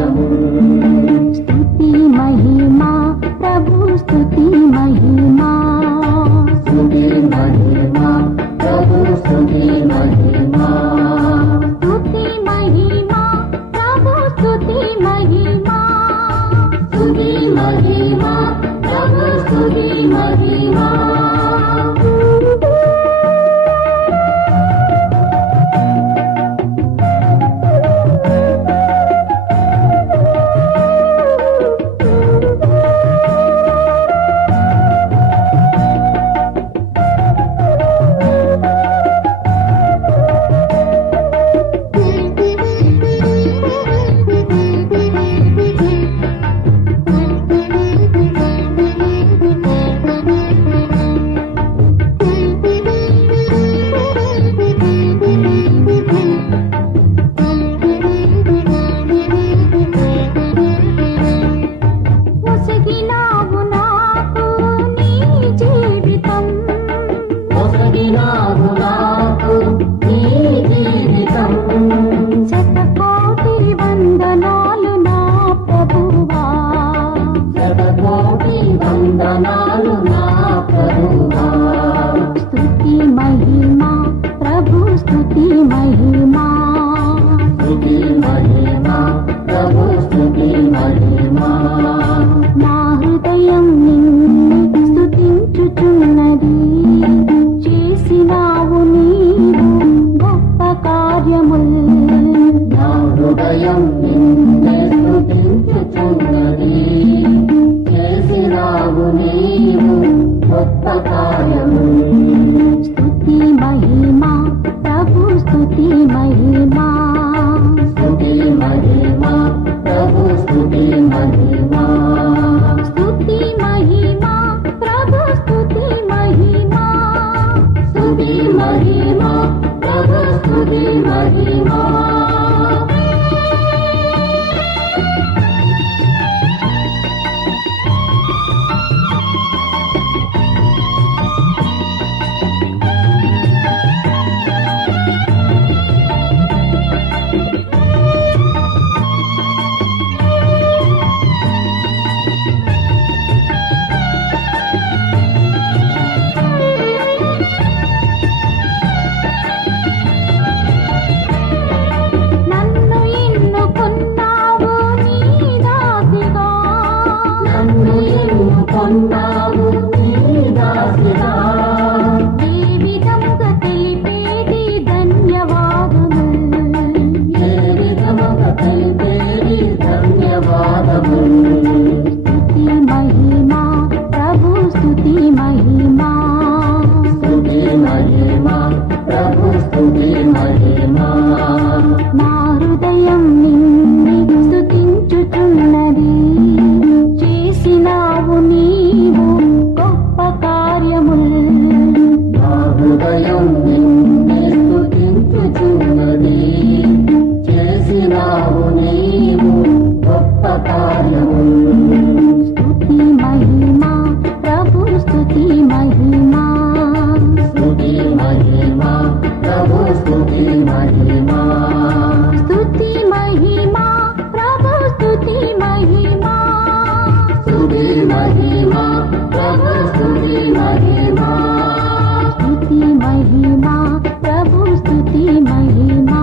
కార్యము. స్తుతి మహిమా ప్రభు స్తుతి మహిమా, స్తుతి మహిమా ప్రభు స్తుతి మహిమా, స్తుతి మహిమా ప్రభు స్తుతి మహిమా, స్తుతి మహిమా ప్రభు స్తుతి మహిమా. ఒసగినావు నాకు నీ జీవితం, ఒసగినావు నాకు నీ జీవితం. శతకోటి వందనాలు నా ప్రభువా, శతకోటి వందనాలు నా ప్రభువా. స్తుతి మహిమా ప్రభు స్తుతి మహిమా, స్తుతి మహిమా ప్రభు స్తుతి మహిమా. నా హృదయం నిన్ను స్తుతించుచున్నది, చేసినావు నీవు గొప్ప కార్యముల్. నా హృదయం నిన్నే స్తుతించుచున్నది, చేసినావు నీవు గొప్ప కార్యము. స్తుతి మహిమా ప్రభు స్తుతి మహిమా, స్తుతి మహిమా ప్రభు స్తుతి మహిమా, స్తుతి మహిమా ప్రభు స్తుతి మహిమా, స్తుతి మహిమా ప్రభు స్తుతి మహిమా. నన్ను ఎన్నుకున్నావు నీ దాసిగా, నన్ను ఎన్నుకొన్నావు నీ దాసిగా, ఏ విధముగా తెలిపేది ధన్యవాదములు. ఏ విధముగా తెలిపేది ధన్యవాదములు. స్తుతి మహిమా ప్రభు స్తుతి మహిమా, స్తుతి మహిమా ప్రభు స్తుతి మహిమా. నా హృదయం నిన్ను స్తుతించుచున్నది, చేసినావు నీవు గొప్ప కార్యముల్. నా హృదయం నిన్నే స్తుతించుచున్నది, చేసినావు నీవు గొప్ప కార్యములు. స్తుతి మహిమా ప్రభు స్తుతి మహిమా, స్తుతి మహిమా ప్రభు స్తుతి మహిమా, స్తుతి మహిమా ప్రభు స్తుతి మహిమా, స్తుతి మహిమా ప్రభు స్తుతి మహిమా, స్తుతి మహిమా ప్రభు స్తుతి మహిమా,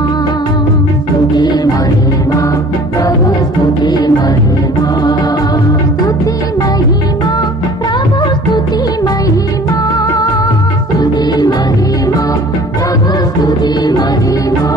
స్తుతి మహిమా ప్రభు స్తుతి మహిమా, స్తుతి మహిమా ప్రభు స్తుతి మహిమా, స్తుతి మహిమా ప్రభు స్తుతి మహిమా.